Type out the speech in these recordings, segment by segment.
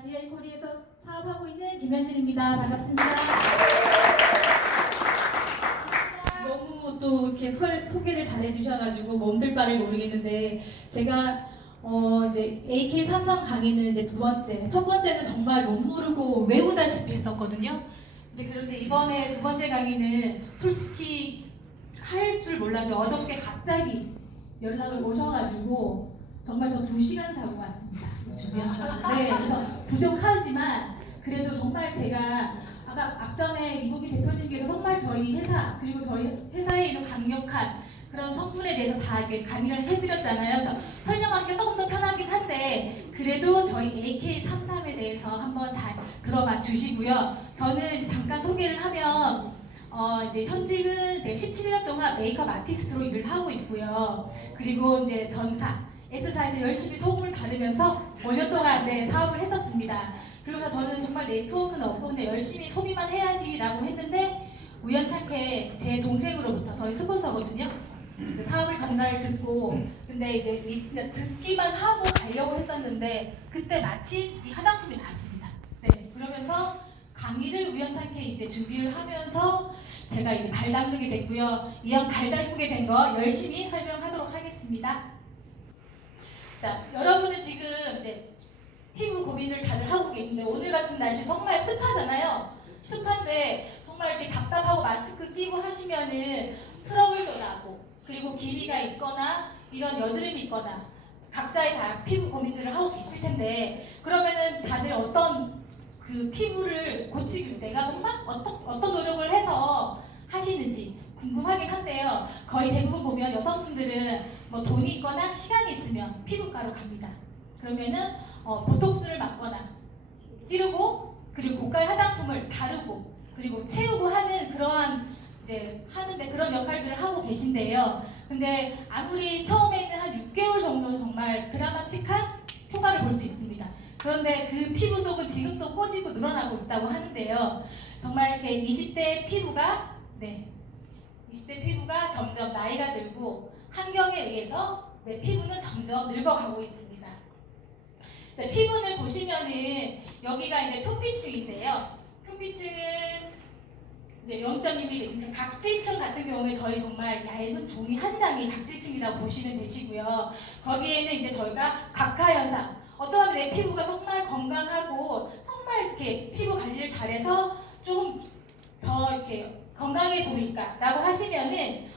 GI코리에서 사업하고 있는 김현진입니다. 반갑습니다. 너무 또 이렇게 소개를 잘 해주셔가지고 몸둘 바를 모르겠는데 제가 이제 AK33 강의는 이제 두 번째, 첫 번째는 정말 못 모르고 외우다시피 했었거든요. 근데 그런데 이번에 두 번째 강의는 솔직히 할 줄 몰랐는데 어저께 갑자기 연락을 오셔가지고 정말 저 2시간 자고 왔습니다. 준비하는데 그래서 부족하지만 그래도 정말 제가 아까 앞전에 이국희 대표님께서 정말 저희 회사 그리고 저희 회사에 있는 강력한 그런 성분에 대해서 다 이렇게 강의를 해드렸잖아요. 그래서 설명하기가 조금 더 편하긴 한데 그래도 저희 AK33에 대해서 한번 잘 들어봐 주시고요. 저는 이제 잠깐 소개를 하면 이제 현직은 이제 17년 동안 메이크업 아티스트로 일을 하고 있고요. 그리고 이제 전사 S사에서 열심히 소금을 바르면서 5년 동안 사업을 했었습니다. 그러면서 저는 정말 네트워크는 없고 그냥 열심히 소비만 해야지라고 했는데 우연찮게 제 동생으로부터 저희 스폰서거든요. 사업을 전달 듣고 근데 이제 그냥 듣기만 하고 가려고 했었는데 그때 마침 이 화장품이 나왔습니다. 네, 그러면서 강의를 우연찮게 이제 준비를 하면서 제가 이제 발 담그게 됐고요. 이왕 발 담그게 된 거 열심히 설명하도록 하겠습니다. 자, 여러분은 지금 이제 피부 고민을 다들 하고 계신데 오늘 같은 날씨 정말 습하잖아요. 습한데 정말 이렇게 답답하고 마스크 끼고 하시면은 트러블도 나고 그리고 기미가 있거나 이런 여드름이 있거나 각자의 다 피부 고민들을 하고 계실 텐데 그러면은 다들 어떤 그 피부를 고치기 위해서 내가 정말 어떤 노력을 해서 하시는지 궁금하긴 한데요. 거의 대부분 보면 여성분들은 뭐 돈이 있거나 시간이 있으면 피부과로 갑니다. 그러면은 보톡스를 맞거나 찌르고 그리고 고가의 화장품을 바르고 그리고 채우고 하는 그러한 이제 하는데 그런 역할들을 하고 계신데요. 근데 아무리 처음에는 한 6개월 정도는 정말 드라마틱한 효과를 볼 수 있습니다. 그런데 그 피부 속은 지금도 꺼지고 늘어나고 있다고 하는데요. 정말 이렇게 20대 피부가 20대 피부가 점점 나이가 들고 환경에 의해서 내 피부는 점점 늙어가고 있습니다. 자, 피부를 보시면은 여기가 이제 표피층인데요. 표피층은 이제 0.1mm 각질층 같은 경우에 저희 정말 얇은 종이 한 장이 각질층이라고 보시면 되시고요. 거기에는 이제 저희가 각화 현상, 어쩌면 내 피부가 정말 건강하고 정말 이렇게 피부 관리를 잘해서 조금 더 이렇게 건강해 보일까라고 하시면은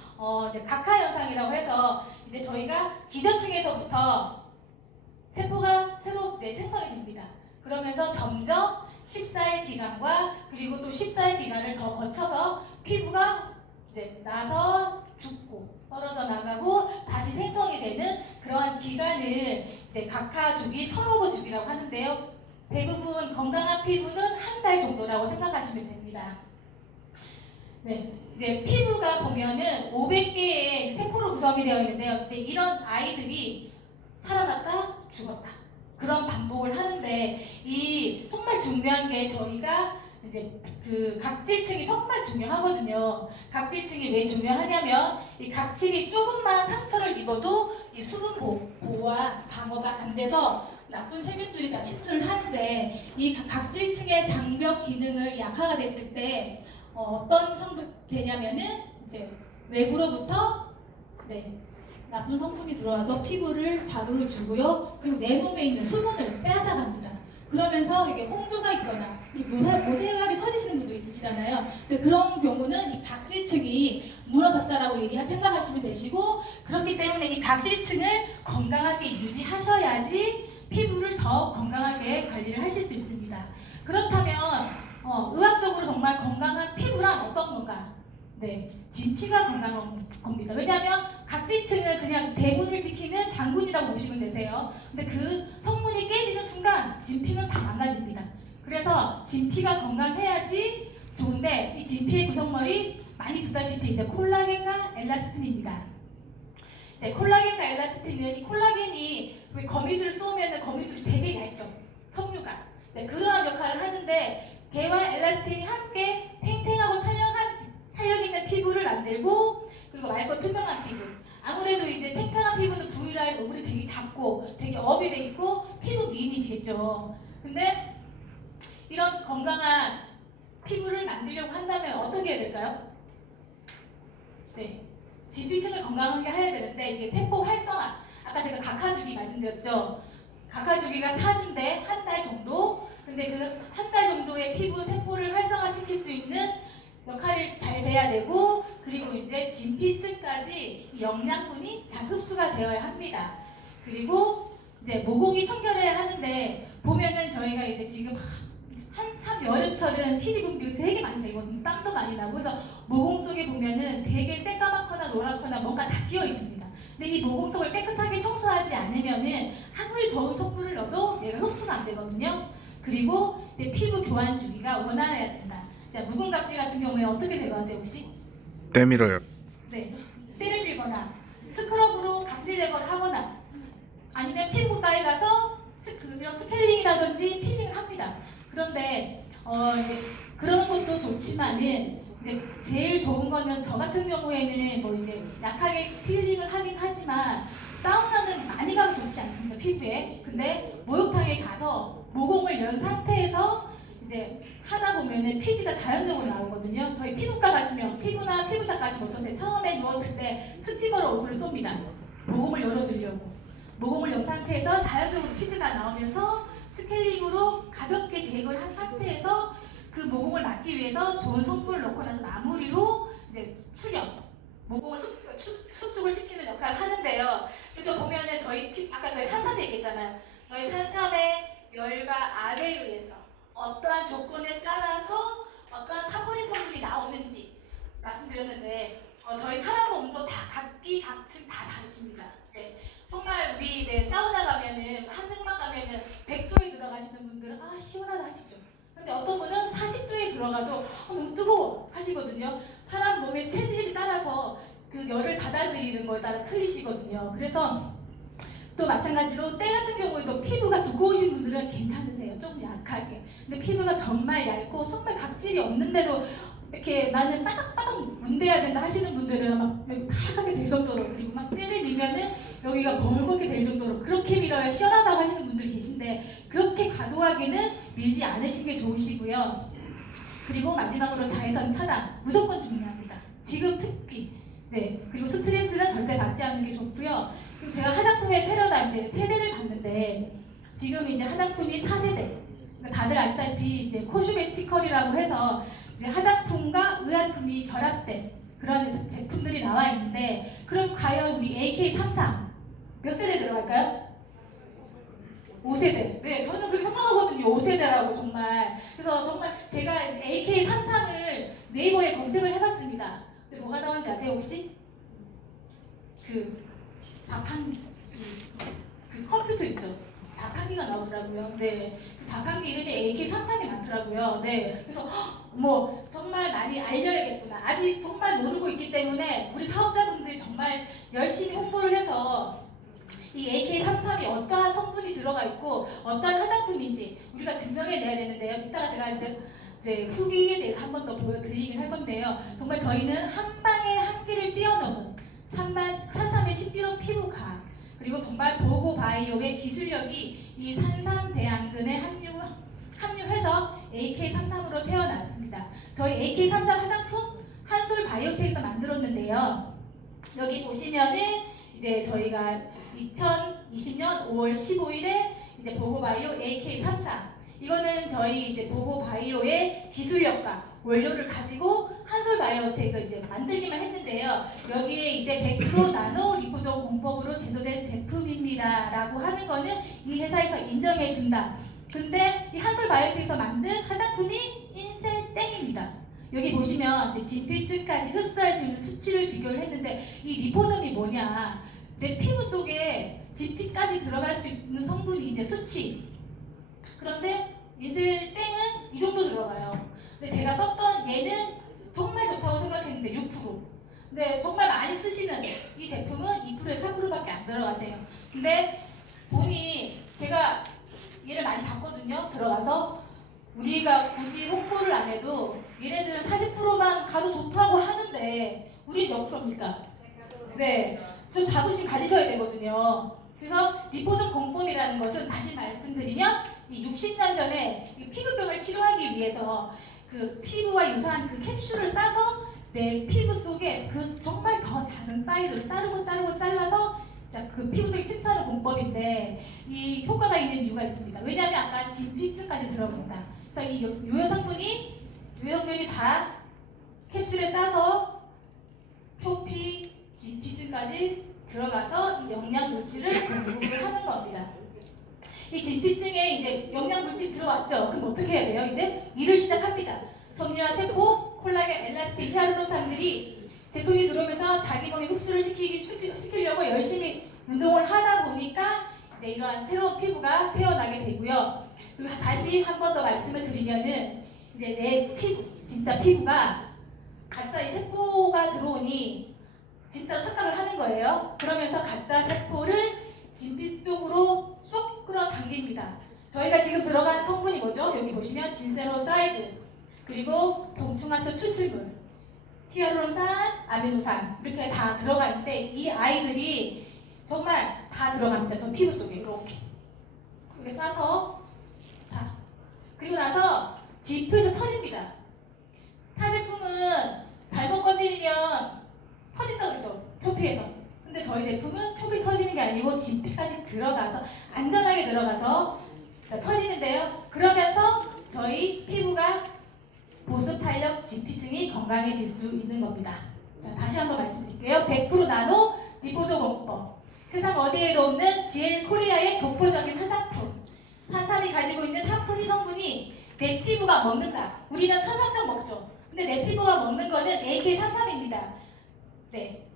이제 각화 현상이라고 해서 이제 저희가 기저층에서부터 세포가 새로 생성이 됩니다. 그러면서 점점 14일 기간과 그리고 또 14일 기간을 더 거쳐서 피부가 이제 나서 죽고 떨어져 나가고 다시 생성이 되는 그러한 기간을 이제 각화 주기, 턴오버 주기라고 하는데요. 대부분 건강한 피부는 한 달 정도라고 생각하시면 됩니다. 네, 이제 피부가 보면은 500개의 세포로 구성이 되어 있는데요. 근데 이런 아이들이 살아났다 죽었다 그런 반복을 하는데 이 정말 중요한 게 저희가 이제 그 각질층이 정말 중요하거든요. 각질층이 왜 중요하냐면 이 각질이 조금만 상처를 입어도 이 수분 보호와 방어가 안 돼서 나쁜 세균들이 다 침투를 하는데 이 각질층의 장벽 기능을 약화가 됐을 때 어떤 성분이 되냐면은 이제 외부로부터 나쁜 성분이 들어와서 피부를 자극을 주고요. 그리고 내 몸에 있는 수분을 빼앗아갑니다. 그러면서 이게 홍조가 있거나 모세혈관이 터지시는 분도 있으시잖아요. 근데 그런 경우는 이 각질층이 무너졌다라고 생각하시면 되시고 그렇기 때문에 이 각질층을 건강하게 유지하셔야지 피부를 더 건강하게 관리를 하실 수 있습니다. 그렇다면 의학적으로 정말 건강한 피부란 어떤 건가? 네, 진피가 건강한 겁니다. 왜냐하면 각질층은 그냥 대문을 지키는 장군이라고 보시면 되세요. 근데 그 성분이 깨지는 순간 진피는 다 망가집니다. 그래서 진피가 건강해야지 좋은데 이 진피의 구성물이 많이 듣다시피 이제 콜라겐과 엘라스틴입니다. 네, 콜라겐과 엘라스틴은 이 콜라겐이 왜 거미줄 쏘면 거미줄이 되게 얇죠. 섬유가 그러한 역할을 하는데 개와 엘라스틴이 함께 탱탱하고 탄력 있는 피부를 만들고 그리고 맑고 투명한 피부. 아무래도 이제 탱탱한 피부는 V라인 오물이 되게 작고 되게 업이 돼 있고 피부 미인이시겠죠. 근데 건강한 피부를 만들려고 한다면 어떻게 해야 될까요? 네, 진피층을 건강하게 해야 되는데 이게 세포 활성화. 아까 제가 각하주기 말씀드렸죠. 각하주기가 4주인데 한 달 정도. 근데 그 한 달 정도의 피부 세포를 활성화시킬 수 있는 역할을 잘 돼야 되고, 그리고 이제 진피층까지 영양분이 잘 흡수가 되어야 합니다. 그리고 이제 모공이 청결해야 하는데 보면은 저희가 이제 지금 한참 여름철은 피지 분비가 되게 많이 되고 땀도 많이 나고, 그래서 모공 속에 보면은 되게 새까맣거나 노랗거나 뭔가 다 끼어 있습니다. 근데 이 모공 속을 깨끗하게 청소하지 않으면은 아무리 좋은 성분을 넣어도 얘가 흡수가 안 되거든요. 그리고 이제 피부 교환 주기가 원활해야 된다. 자, 묵은 각질 같은 경우에 어떻게 제거하세요 혹시? 때밀어요. 네, 때를 밀거나 스크럽으로 각질 제거를 하거나 아니면 피부과에 가서 이런 스케일링이라든지 필링을 합니다. 그런데 이제 그런 것도 좋지만은 이제 제일 좋은 거는 저 같은 경우에는 뭐 이제 약하게 필링을 하긴 하지만 사우나는 많이 가면 좋지 않습니다, 피부에. 근데 목욕탕에 가서 모공을 연 상태에서 이제 하다 보면은 피지가 자연적으로 나오거든요. 저희 피부과 가시면 피부나 피부과 가시면 어떠세요? 처음에 누웠을 때 스티커로 얼굴을 쏩니다. 모공을 열어주려고. 모공을 연 상태에서 자연적으로 피지가 나오면서 스케일링으로 가볍게 제거를 한 상태에서 그 모공을 막기 위해서 좋은 성분을 넣고 나서 마무리로 이제 수정, 모공을 수축을 시키는 역할을 하는데요. 그래서 보면은 아까 저희 산삼 얘기했잖아요. 저희 산삼의 열과 압에 의해서 어떠한 조건에 따라서 어떠한 사포닌 성분이 나오는지 말씀드렸는데 저희 사람 몸도 다 각기 각층 다 다르십니다. 네. 정말 우리 사우나 가면은 한증막 가면은 100도에 들어가시는 분들은 시원하다 하시죠. 근데 어떤 분은 40도에 들어가도 너무 뜨거워 하시거든요. 사람 몸의 체질에 따라서 그 열을 받아들이는 거에 따라 틀리시거든요. 그래서 또 마찬가지로 때 같은 경우에도 피부가 두꺼우신 분들은 괜찮으세요. 좀 약하게. 근데 피부가 정말 얇고 정말 각질이 없는데도 이렇게 나는 빠닥빠닥 문대야 된다 하시는 분들은 막 여기 파랗게 될 정도로, 그리고 막 때를 밀면은 여기가 벌겋게 될 정도로 그렇게 밀어야 시원하다고 하시는 분들이 계신데 그렇게 과도하게는 밀지 않으시는 게 좋으시고요. 그리고 마지막으로 자외선 차단 무조건 중요합니다. 지금 특히. 네. 그리고 스트레스는 절대 받지 않는 게 좋고요. 그리고 제가 화장품의 패러다임 이제 세대를 봤는데 지금 이제 화장품이 4세대. 그러니까 다들 아시다시피 이제 코스메티컬이라고 해서 이제 화장품과 의약품이 결합된 그런 제품들이 나와 있는데, 그럼 과연 우리 AK33 몇 세대 들어갈까요? 5세대. 네, 저는 그렇게 생각하거든요. 5세대라고 정말. 그래서 정말 제가 AK33을 네이버에 검색을 해봤습니다. 근데 뭐가 나오는지 아세요 혹시? 그 자판기, 그 컴퓨터 있죠. 자판기가 나오더라고요. 네, 그 자판기 이름이 AK33이 많더라고요. 네, 그래서 뭐 정말 많이 알려야겠구나. 아직 정말 모르고 있기 때문에 우리 사업자분들이 정말 열심히 홍보를 해서 이 AK33이 어떠한 성분이 들어가 있고 어떠한 화장품인지 우리가 증명해내야 되는데요. 이따가 제가 이제 후기에 대해서 한 번 더 보여드리긴 할 건데요. 정말 저희는 한 방에 한계를 뛰어넘은 산삼의 신비로운 피부과, 그리고 정말 보고바이오의 기술력이 이 산삼대안근에 합류해서 AK33으로 태어났습니다. 저희 AK33 화장품 한솔바이오텍에서 만들었는데요. 여기 보시면은 이제 저희가 2020년 5월 15일에 이제 보고바이오 AK33, 이거는 저희 이제 보고바이오의 기술력과 원료를 가지고 한솔바이오텍을 이제 만들기만 했는데요. 여기에 이제 100% 나노 리포존 공법으로 제조된 제품입니다라고 하는 거는 이 회사에서 인정해준다. 근데 이 한솔바이오텍에서 만든 화장품이 인셀땡입니다. 여기 보시면 진피층까지 흡수할 수 있는 수치를 비교를 했는데 이 리포존이 뭐냐? 내 피부 속에 진피까지 들어갈 수 있는 성분이 이제 수치. 그런데 인셀땡은 이 정도 들어가요. 근데 제가 썼던 얘는 정말 좋다고 생각했는데 6%. 근데 정말 많이 쓰시는 이 제품은 2%에서 3%밖에 안 들어가세요. 근데 보니 제가 얘를 많이 봤거든요. 들어가서 우리가 굳이 홍보를 안 해도 얘네들은 40%만 가도 좋다고 하는데 우리 몇 프로입니까? 네, 좀 자부심 가지셔야 되거든요. 그래서 리포존 공법이라는 것은 다시 말씀드리면 이 60년 전에 이 피부병을 치료하기 위해서 그 피부와 유사한 그 캡슐을 싸서 내 피부 속에 그 정말 더 작은 사이즈로 자르고 잘라서 그 피부 속에 침투하는 공법인데 이 효과가 있는 이유가 있습니다. 왜냐하면 아까 진피층까지 들어갑니다. 그래서 이 유효 성분이 유효성분이 다 캡슐에 싸서 표피, 진피층까지 들어가서 이 영양 물질을 공급을 하는 겁니다. 이 진피층에 이제 영양 물질 들어왔죠. 그럼 어떻게 해야 돼요? 이제 일을 시작합니다. 섬유화 세포, 콜라겐, 엘라스틴, 히알루론산들이 제품이 들어오면서 자기 몸에 흡수를 시키려고 열심히 운동을 하다 보니까 이제 이러한 새로운 피부가 태어나게 되고요. 그리고 다시 한 번 더 말씀을 드리면은 이제 내 피부, 진짜 피부가 가짜 이 세포가 들어오니 진짜로 착각을 하는 거예요. 그러면서 가짜 세포를 진피 쪽으로 쏙 끌어당깁니다. 저희가 지금 들어간 성분이 뭐죠? 여기 보시면 진세노사이드, 그리고 동충하초 추출물, 히알루론산, 아미노산 이렇게 다 들어가 있는데 이 아이들이 정말 다 들어갑니다. 저 피부 속에 이렇게 싸서 다. 그리고 나서 진피에서 터집니다. 타 제품은 잘못 건드리면 터진다고 그랬죠. 표피에서. 근데 저희 제품은 표피 터지는 게 아니고 진피까지 들어가서 안전하게 들어가서 터지는데요. 그러면서 저희 피부가 보습 탄력 진피층이 건강해질 수 있는 겁니다. 자, 다시 한번 말씀드릴게요. 100% 나노 리포저 공법. 세상 어디에도 없는 GL 코리아의 독보적인 화장품. 산삼이 가지고 있는 사포닌 성분이 내 피부가 먹는다. 우리는 천상청 먹죠. 근데 내 피부가 먹는 거는 AK33입니다. 네.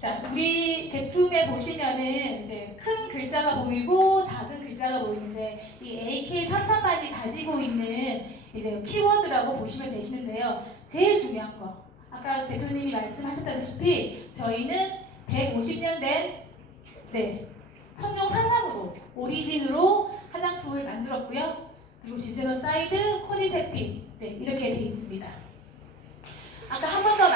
자, 우리 제품에 보시면은 이제 큰 글자가 보이고 작은 글자가 보이는데 이 AK33만이 가지고 있는 이제 키워드라고 보시면 되시는데요. 제일 중요한 거. 아까 대표님이 말씀하셨다시피 저희는 150년 된 성용 산삼으로 오리진으로 화장품을 만들었고요. 그리고 지세노사이드, 코니세핀 이렇게 되어 있습니다. 아까 한 번 더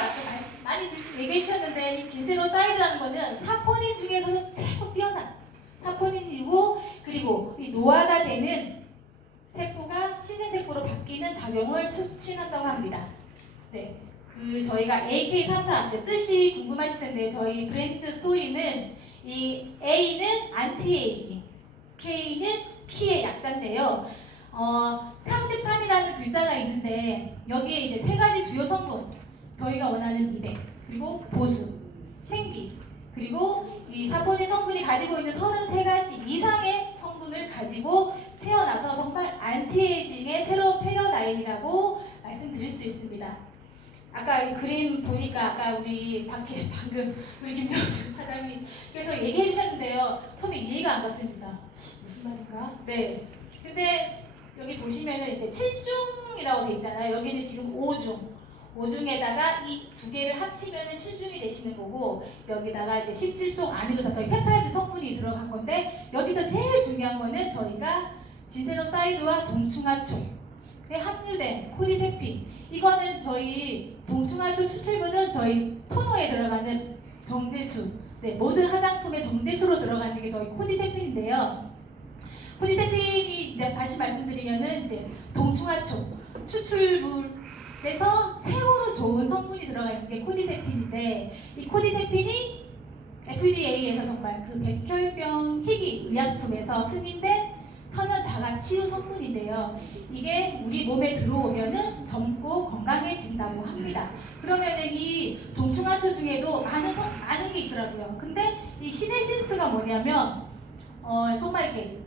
많이 얘기해 주셨는데 이 진세노사이드라는 거는 사포닌 중에서는 최고 뛰어난 사포닌이고 그리고 이 노화가 되는 세포가 신생세포로 바뀌는 작용을 촉진한다고 합니다. 네, 저희가 AK33 뜻이 궁금하실 텐데요. 저희 브랜드 스토리는 이 A는 안티에이징, K는 키의 약자인데요. 33이라는 글자가 있는데 여기에 이제 세 가지 주요 성분, 저희가 원하는 미백, 그리고 보습, 생기, 그리고 이 사포닌 성분이 가지고 있는 33가지 이상의 성분을 가지고 태어나서 정말 안티에이징의 새로운 패러다임이라고 말씀드릴 수 있습니다. 아까 이 그림 보니까 아까 우리 방금 우리 김정준 사장님께서 얘기해 주셨는데요. 처음에 이해가 안 갔습니다. 무슨 말인가? 네. 근데 여기 보시면은 이제 7중이라고 돼 있잖아요. 여기는 지금 5중. 5중에다가 이 두 개를 합치면은 7중이 되시는 거고 여기다가 이제 17종 아미노산 저희 펩타이드 성분이 들어간 건데 여기서 제일 중요한 거는 저희가 진세노사이드와 동충하초에 함유된 코디세핀 이거는 저희 동충하초 추출물은 저희 토너에 들어가는 정제수 모든 화장품의 정제수로 들어가는 게 저희 코디세핀인데요. 코디세핀이 이제 다시 말씀드리면은 이제 동충하초 추출물에서 최고로 좋은 성분이 들어가 있는 게 코디세핀인데 이 코디세핀이 FDA에서 정말 그 백혈병 희귀 의약품에서 승인된 천연 자가 치유 성분인데요. 이게 우리 몸에 들어오면은 젊고 건강해진다고 합니다. 그러면은 이 동충하초 중에도 많은 게 있더라고요. 근데 이 시네신스가 뭐냐면 정말 이렇게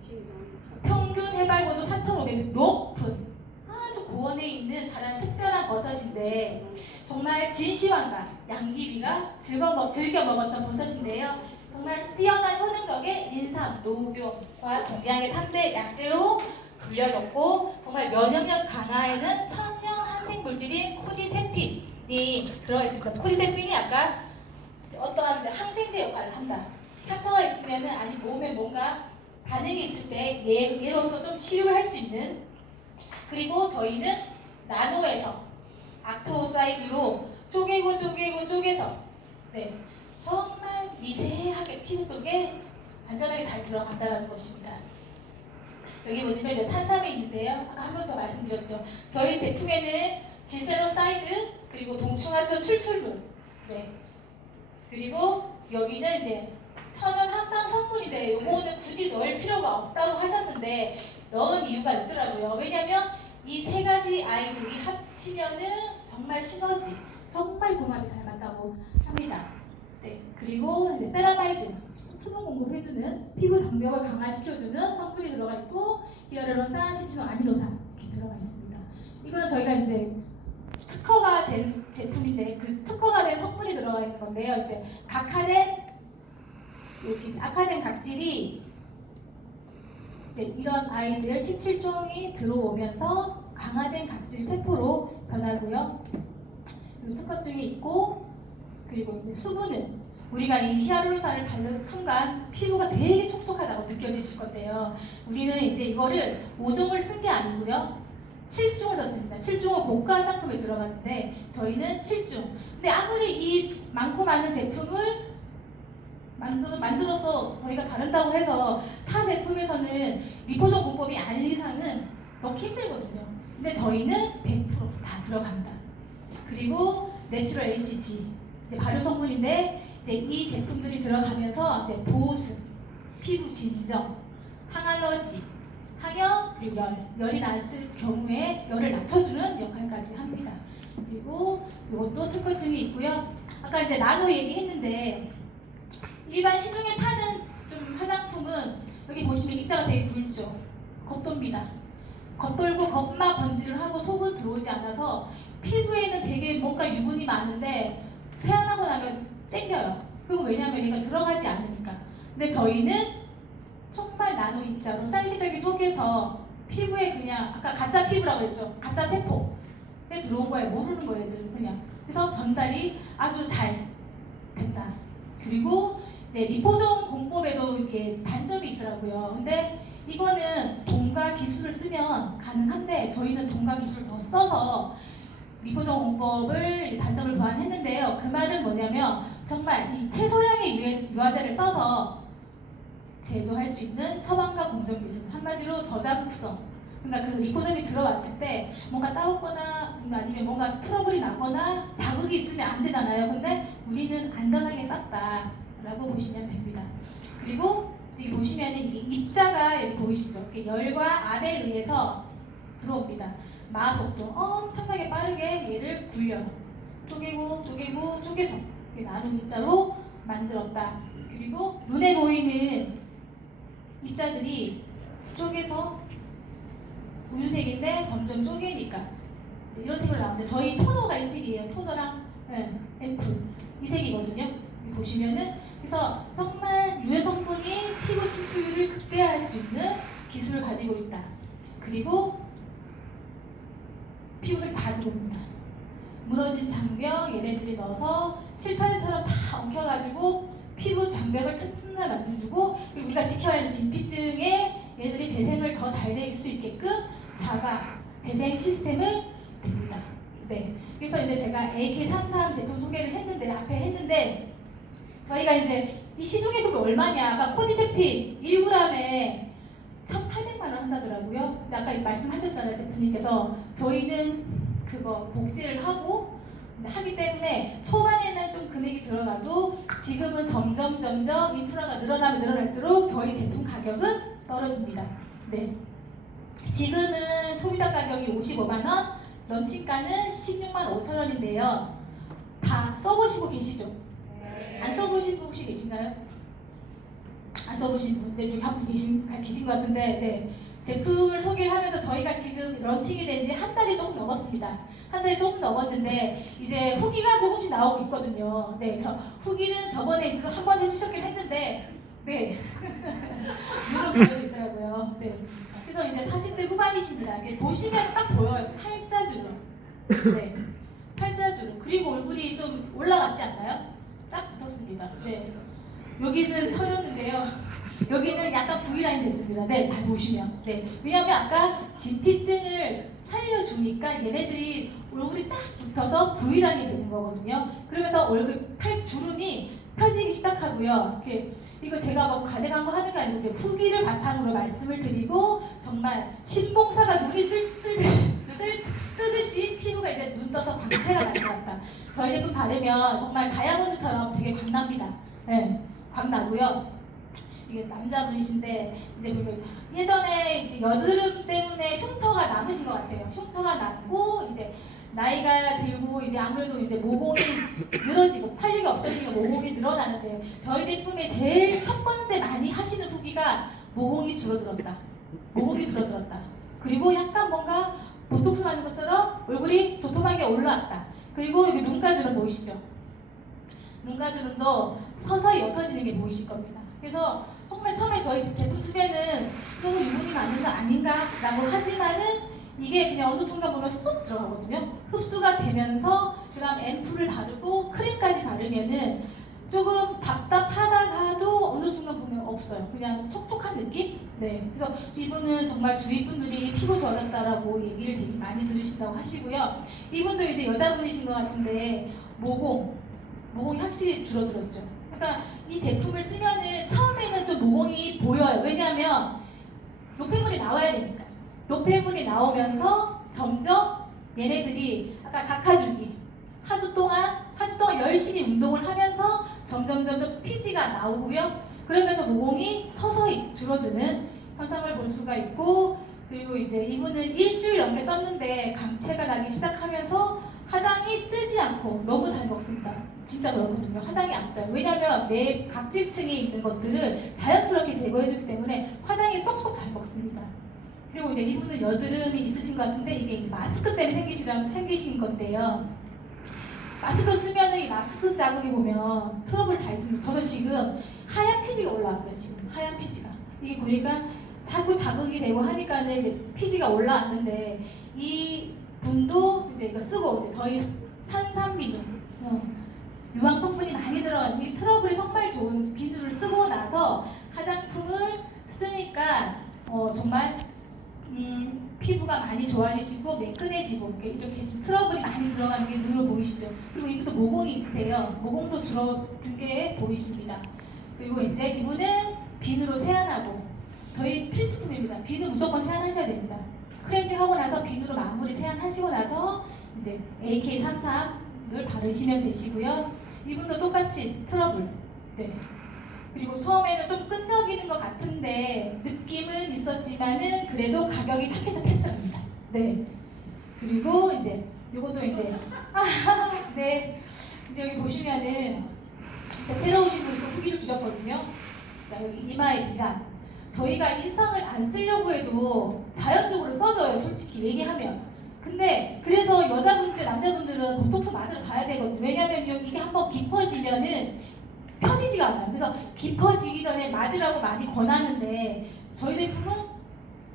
평균 해발고도 4,500 높은 아주 고원에 있는 자라는 특별한 버섯인데 정말 진시황과 양귀비가 즐겨 먹었던 버섯인데요. 정말 뛰어난 효능력에 인삼, 노경과 동양의 3대 약재로 불려졌고 정말 면역력 강화에는 천연 항생 물질인 코디세핀이 들어있습니다. 코디세핀이 아까 어떠한 항생제 역할을 한다. 상처가 있으면은 아니 몸에 뭔가 반응이 있을 때 얘로서 좀 치유를 할 수 있는 그리고 저희는 나노에서 악토 사이즈로 쪼개서 정말 미세하게 피부 속에 안전하게 잘 들어간다는 것입니다. 여기 보시면 이제 산삼이 있는데요. 아까 한 번 더 말씀드렸죠. 저희 제품에는 지세노사이드 그리고 동충하초 출출물, 네. 그리고 여기는 이제 천연 한방 성분인데 요거는 굳이 넣을 필요가 없다고 하셨는데 넣은 이유가 있더라고요. 왜냐면 이 세 가지 아이들이 합치면은 정말 시너지, 정말 궁합이 잘 맞다고 합니다. 네. 그리고 이제 세라마이드, 수분 공급해주는 피부 장벽을 강화시켜주는 성분이 들어가 있고 히아루론산, 신신호 아미노산 이렇게 들어가 있습니다. 이거는 저희가 이제 특허가 된 제품인데 그 특허가 된 성분이 들어가 있는 건데요. 이제 악화된 각질이 이제 이런 아이들 17종이 들어오면서 강화된 각질 세포로 변하고요. 그리고 특허증이 있고 그리고 이제 수분은 우리가 이 히알루론산을 바르는 순간 피부가 되게 촉촉하다고 느껴지실 건데요. 우리는 이제 이거를 5종을 쓴 게 아니고요. 7종을 썼습니다. 7종은 고가 화장품에 들어가는데 저희는 7종. 근데 아무리 이 많고 많은 제품을 만들어서 저희가 바른다고 해서 타 제품에서는 리포존 공법이 아닌 이상은 넣기 힘들거든요. 근데 저희는 100%다 들어간다. 그리고 내추럴 HG 이제 발효 성분인데 이제 이 제품들이 들어가면서 이제 보습, 피부 진정, 항알러지, 항염 그리고 열이 났을 경우에 열을 낮춰주는 역할까지 합니다. 그리고 이것도 특허증이 있고요. 아까 이제 나노 얘기했는데 일반 시중에 파는 좀 화장품은 여기 보시면 입자가 되게 굵죠. 겉돕니다. 겉돌고 겉만 번지를 하고 속은 들어오지 않아서 피부에는 되게 뭔가 유분이 많은데 세안하고 나면 땡겨요. 그거 왜냐면 얘가 들어가지 않으니까. 근데 저희는 정말 나노 입자로 짤리짤리 속에서 피부에 그냥 아까 가짜 피부라고 했죠. 가짜 세포에 들어온 거예요. 모르는 거예요, 애들은 그냥. 그래서 전달이 아주 잘 된다. 그리고 이제 리포존 공법에도 이렇게 단점이 있더라고요. 근데 이거는 동가 기술을 쓰면 가능한데 저희는 동가 기술을 더 써서 리포존 공법을 단점을 보완했는데요. 그 말은 뭐냐면 정말 이 최소량의 유화제를 써서 제조할 수 있는 처방과 공정 기술, 한마디로 저자극성. 그러니까 그 리포존이 들어왔을 때 뭔가 따갑거나 아니면 뭔가 트러블이 나거나 자극이 있으면 안 되잖아요. 근데 우리는 안전하게 쌌다라고 보시면 됩니다. 그리고 여기 보시면 이게 입자가 여기 보이시죠? 열과 압에 의해서 들어옵니다. 마속도 엄청나게 빠르게 얘를 굴려요. 쪼개서 나누 입자로 만들었다. 그리고 눈에 보이는 입자들이 쪼개서 우유색인데 점점 쪼개니까 이런 식으로 나오는데 저희 토너가 이 색이에요. 토너랑 앰플 이 색이거든요. 여기 보시면은 그래서 정말 유해 성분이 피부 침투율을 극대화할 수 있는 기술을 가지고 있다. 그리고 피부색이 다 들어옵니다. 무너진 장벽 얘네들이 넣어서 실타래처럼 다 엉켜가지고 피부 장벽을 튼튼하게 만들어주고 그리고 우리가 지켜야 하는 진피증에 얘네들이 재생을 더 잘 될 수 있게끔 자가 재생 시스템을 냅니다. 네. 그래서 이제 제가 AK33 제품 소개를 했는데 앞에 했는데 저희가 이제 이 시중에도 얼마냐? 아까 코디제품 1g에 1,800만 원 한다더라고요. 근데 아까 말씀하셨잖아요, 대표님께서 저희는 그거 복제를 하고 하기 때문에 초반에는 좀 금액이 들어가도 지금은 점점 인프라가 늘어나면 늘어날수록 저희 제품 가격은 떨어집니다. 네. 지금은 소비자 가격이 55만 원, 런칭가는 16만 5천 원인데요. 다 써보시고 계시죠? 안 써보신 분 혹시 계신가요? 안 써보신 분들 중에 한 분 계신 것 같은데 네. 제품을 소개를 하면서 저희가 지금 런칭이 된 지 한 달이 조금 넘었습니다. 한 달이 조금 넘었는데 이제 후기가 조금씩 나오고 있거든요. 네, 그래서 후기는 저번에 이거 한 번 해주셨긴 했는데 네. 물론 보여져 있더라고요. 네. 그래서 이제 40대 후반이십니다. 보시면 딱 보여요. 팔자주름. 네. 팔자주름. 그리고 얼굴이 좀 올라갔지 않나요? 쫙 붙었습니다. 네. 여기는 처졌는데요. 여기는 약간 V라인 됐습니다. 네, 잘 보시면. 네. 왜냐면 아까 진피증을 살려주니까 얘네들이 얼굴이 쫙 붙어서 V라인이 되는 거거든요. 그러면서 얼굴 팔 주름이 펴지기 시작하고요. 이거 제가 뭐 가능한 거 하는 게 아니고 이제 후기를 바탕으로 말씀을 드리고 정말 신봉사가 눈이 뜨듯이 피부가 이제 눈 떠서 광채가 날 것 같다. 저희 제품 바르면 정말 다이아몬드처럼 되게 광납니다. 네, 광나고요. 이게 남자분이신데 이제 예전에 이제 여드름 때문에 흉터가 남으신 것 같아요. 흉터가 남고 이제 나이가 들고 이제 아무래도 이제 모공이 늘어지고 탄력이 없어지니까 모공이 늘어나는데 저희 제품의 제일 첫 번째 많이 하시는 후기가 모공이 줄어들었다. 모공이 줄어들었다. 그리고 약간 뭔가 보톡스 맞는 것처럼 얼굴이 도톰하게 올라왔다. 그리고 여기 눈가주름 보이시죠? 눈가주름도 서서히 옅어지는 게 보이실 겁니다. 그래서 정말 처음에 저희 제품 쓰면은 너무 유분이 많은 거 아닌가 라고 하지만은 이게 그냥 어느 순간 보면 쏙 들어가거든요. 흡수가 되면서 그 다음 앰플을 바르고 크림까지 바르면은 조금 답답하다가도 어느 순간 보면 없어요. 그냥 촉촉한 느낌? 네. 그래서 이분은 정말 주위 분들이 피부 좋아졌다라고 얘기를 되게 많이 들으신다고 하시고요. 이분도 이제 여자분이신 것 같은데 모공이 확실히 줄어들었죠. 그러니까 이 제품을 쓰면은 처음에는 좀 모공이 보여요. 왜냐하면 노폐물이 나와야 되니까. 노폐물이 나오면서 점점 얘네들이 아까 각하주기 사주 동안 열심히 운동을 하면서 점점 피지가 나오고요. 그러면서 모공이 서서히 줄어드는 현상을 볼 수가 있고, 그리고 이제 이분은 일주일 넘게 썼는데 광채가 나기 시작하면서 화장이 뜨지 않고 너무 잘 먹습니다. 진짜 그렇거든요. 화장이 안 떠요. 왜냐하면 내 각질층에 있는 것들을 자연스럽게 제거해주기 때문에 화장이 쏙쏙 잘 먹습니다. 그리고 이제 이분은 여드름이 있으신 것 같은데 이게 마스크 때문에 생기신 건데요. 마스크 쓰면은 이 마스크 자국이 보면 트러블 다 있습니다. 저는 지금 하얀 피지가 올라왔어요. 지금 하얀 피지가 이게 보니까 자꾸 자극이 되고 하니까는 이제 피지가 올라왔는데 이 분도 이제 이거 쓰고 이제 저희 산삼비누 유황 성분이 많이 들어간 이 트러블이 정말 좋은 비누를 쓰고 나서 화장품을 쓰니까 정말 피부가 많이 좋아지시고 매끈해지고 이렇게 트러블이 많이 들어가는 게 눈으로 보이시죠? 그리고 이분도 모공이 있으세요. 모공도 줄어든 게 보이십니다. 그리고 이제 이분은 비누로 세안하고 저희 필수품입니다. 비누 무조건 세안하셔야 됩니다. 클렌징 하고 나서 비누로 마무리 세안하시고 나서 이제 AK33을 바르시면 되시고요. 이분도 똑같이 트러블. 네. 그리고 처음에는 좀 끈적이는 것 같은데 느낌은 있었지만은 그래도 가격이 착해서 패스합니다. 네. 그리고 이제 요것도 이제 네. 이제 여기 보시면은 새로 오신 분이 또 후기를 주셨거든요. 자, 여기 이마에 미간. 저희가 인상을 안 쓰려고 해도 자연적으로 써져요. 솔직히 얘기하면. 근데 그래서 여자분들, 남자분들은 보톡스 맞으러 가야 되거든요. 왜냐면 이게 한번 깊어지면은 펴지지가 않아요. 그래서 깊어지기 전에 맞으라고 많이 권하는데 저희 제품은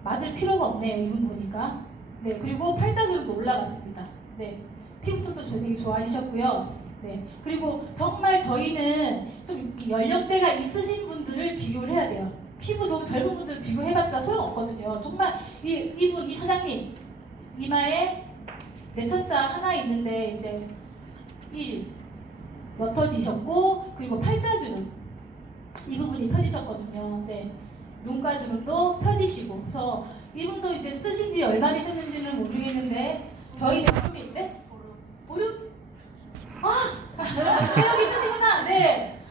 맞을 필요가 없네요. 이분 보니까. 네. 그리고 팔자주름도 올라갔습니다. 네. 피부톤도 되게 좋아지셨고요. 네. 그리고 정말 저희는 좀 연령대가 있으신 분들을 비교를 해야 돼요. 피부 좀 젊은 분들 비교해봤자 소용없거든요. 정말 이 사장님 이마에 내천자 하나 있는데 이제 1 옅어지셨고 그리고 팔자주름 이 부분이 펴지셨거든요. 네. 눈가주름도 펴지시고 그래서 이분도 이제 쓰신 지 얼마 되셨는지는 모르겠는데 저희 제품인데 보름? 여기 쓰시구나. 네.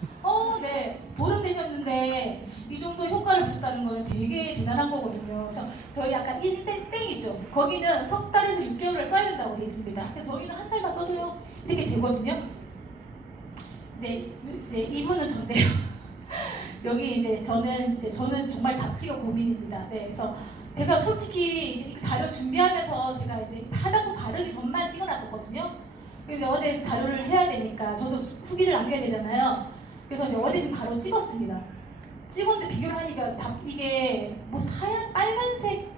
네. 보름 되셨는데 이 정도 효과를 보셨다는 거는 되게 대단한 거거든요. 그래서 저희 약간 인생 땡이죠. 거기는 석 달에서 6개월을 써야 된다고 되어 있습니다. 그래서 저희는 한 달만 써도요 이렇게 되거든요. 이제 이분은 저인데요. 여기 이제 저는 정말 잡지가 고민입니다. 네, 그래서 제가 솔직히 이제 자료 준비하면서 제가 이제 화장품 바르기 전만 찍어놨었거든요. 근데 어제 자료를 해야 되니까 저도 후기를 남겨야 되잖아요. 그래서 이제 어제 바로 찍었습니다. 찍었는데 비교를 하니까 이게 뭐 하얀 빨간색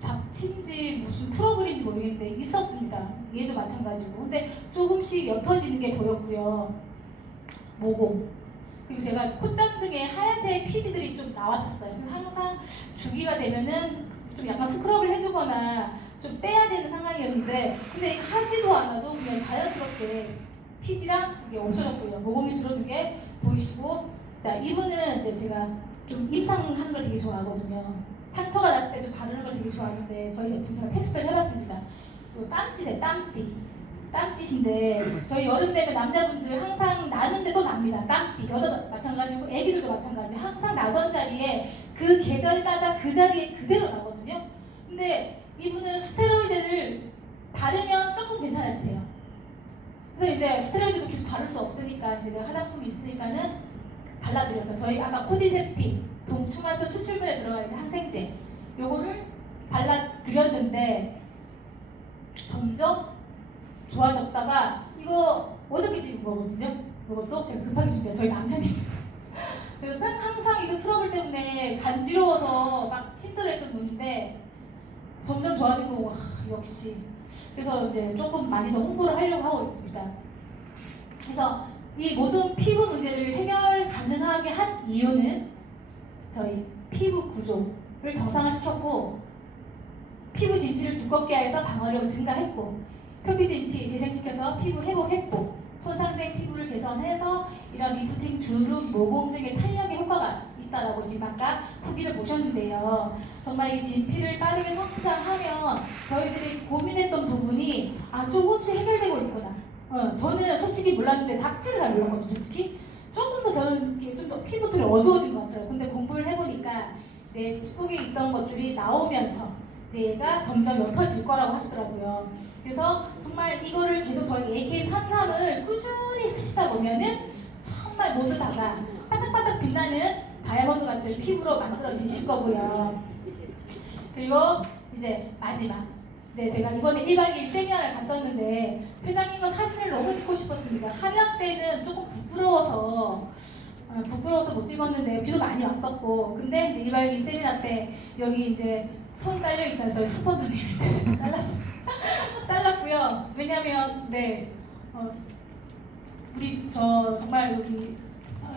잡티인지 무슨 트러블인지 모르겠는데 있었습니다. 얘도 마찬가지고. 근데 조금씩 옅어지는 게 보였고요. 모공. 그리고 제가 콧장 등에 하얀색 피지들이 좀 나왔었어요. 항상 주기가 되면은 좀 약간 스크럽을 해주거나 좀 빼야 되는 상황이었는데 근데 하지도 않아도 그냥 자연스럽게 피지랑 이게 없어졌고요. 모공이 줄어든 게 보이시고, 자 이분은 이제 제가 좀 임상하는 걸 되게 좋아하거든요. 상처가 났을 때 좀 바르는 걸 되게 좋아하는데 저희 제품 제가 테스트를 해봤습니다. 요 땀띠제 땀띠인데 저희 여름 되면 남자분들 항상 나는데도 납니다. 땀띠 여자도 마찬가지고 애기들도 마찬가지. 항상 나던 자리에 그 계절마다 그 자리에 그대로 나거든요. 근데 이분은 스테로이드를 바르면 조금 괜찮아지세요. 그래서 이제 스테로이드도 계속 바를 수 없으니까 이제 제가 화장품이 있으니까는 발라드렸어요. 저희 아까 코디세피 동충하수 추출물에 들어가 있는 항생제 요거를 발라드렸는데 점점 좋아졌다가 이거 어저께 찍은 거거든요. 이것도 제가 급하게 준비해요. 저희 남편이 그래서 항상 이거 트러블 때문에 간지러워서 막 힘들어했던 분인데 점점 좋아진 거고 역시 그래서 이제 조금 많이 더 홍보를 하려고 하고 있습니다. 그래서 이 모든 피부 문제를 해결 가능하게 한 이유는 저희 피부 구조를 정상화시켰고 피부 진피를 두껍게 해서 방어력을 증가했고 표피 진피 재생시켜서 피부 회복했고 손상된 피부를 개선해서 이런 리프팅, 주름, 모공 등의 탄력에 효과가 있다라고 지금 아까 후기를 보셨는데요. 정말 이 진피를 빠르게 성장하면 저희들이 고민했던 부분이 조금씩 해결되고 있구나. 저는 솔직히 몰랐는데 작지를 잘 몰랐거든요. 솔직히 조금 더 저는 좀 더 피부들이 어두워진 것 같아요. 근데 공부를 해보니까 내 속에 있던 것들이 나오면서 얘가 점점 옅어질 거라고 하시더라고요. 그래서 정말 이거를 계속 저희 AK33을 꾸준히 쓰시다 보면은 정말 모두 다가 반짝반짝 빛나는 다이아몬드 같은 피부로 만들어지실 거고요. 그리고 이제 마지막. 네, 제가 이번에 1박 2일 세미나를 갔었는데 회장님과 사진을 너무 찍고 싶었습니다. 하면 때는 조금 부끄러워서 못 찍었는데 비도 많이 왔었고 근데 이제 1박 2일 세미나 때 여기 이제 손 딸려 있잖아요. 저희 스폰서님 밑에 잘랐습니다. 잘랐고요. 왜냐면 우리 정말 우리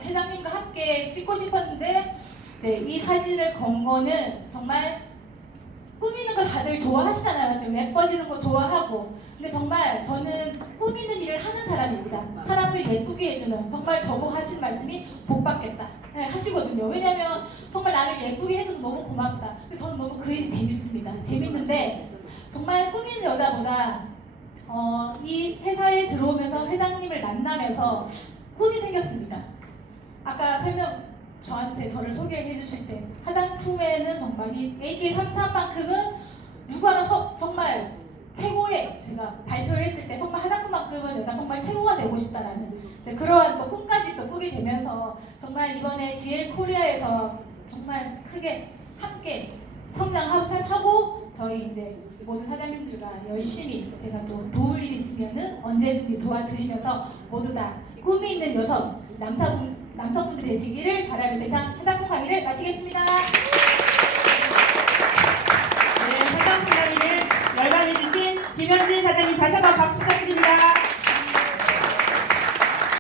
회장님과 함께 찍고 싶었는데 이 사진을 건 거는 정말 꾸미는 거 다들 좋아하시잖아요. 좀 예뻐지는 거 좋아하고. 근데 정말 저는 꾸미는 일을 하는 사람입니다. 사람을 예쁘게 해주는 정말 저보고 하신 말씀이 복 받겠다 하시거든요. 왜냐면 정말 나를 예쁘게 해줘서 너무 고맙다. 저는 너무 그 일이 재밌습니다. 재밌는데 정말 꾸미는 여자보다 이 회사에 들어오면서 회장님을 만나면서 꿈이 생겼습니다. 아까 저한테 저를 소개해 주실 때 화장품에는 정말 이 AK33만큼은 누구나 정말 최고의 제가 발표를 했을 때 정말 화장품만큼은 내가 정말 최고가 되고 싶다라는 그러한 또 꿈까지 또 꾸게 되면서 정말 이번에 GL 코리아에서 정말 크게 함께 성장하고 저희 이제 모든 사장님들과 열심히 제가 또 도울 일 있으면은 언제든지 도와드리면서 모두 다 꿈이 있는 여성 남성분들 되시기를 바라면서 이상 화장품 강의를 마치겠습니다. 네, 화장품 강의를 열광해주신 김현진 사장님 다시 한번 박수 부탁드립니다.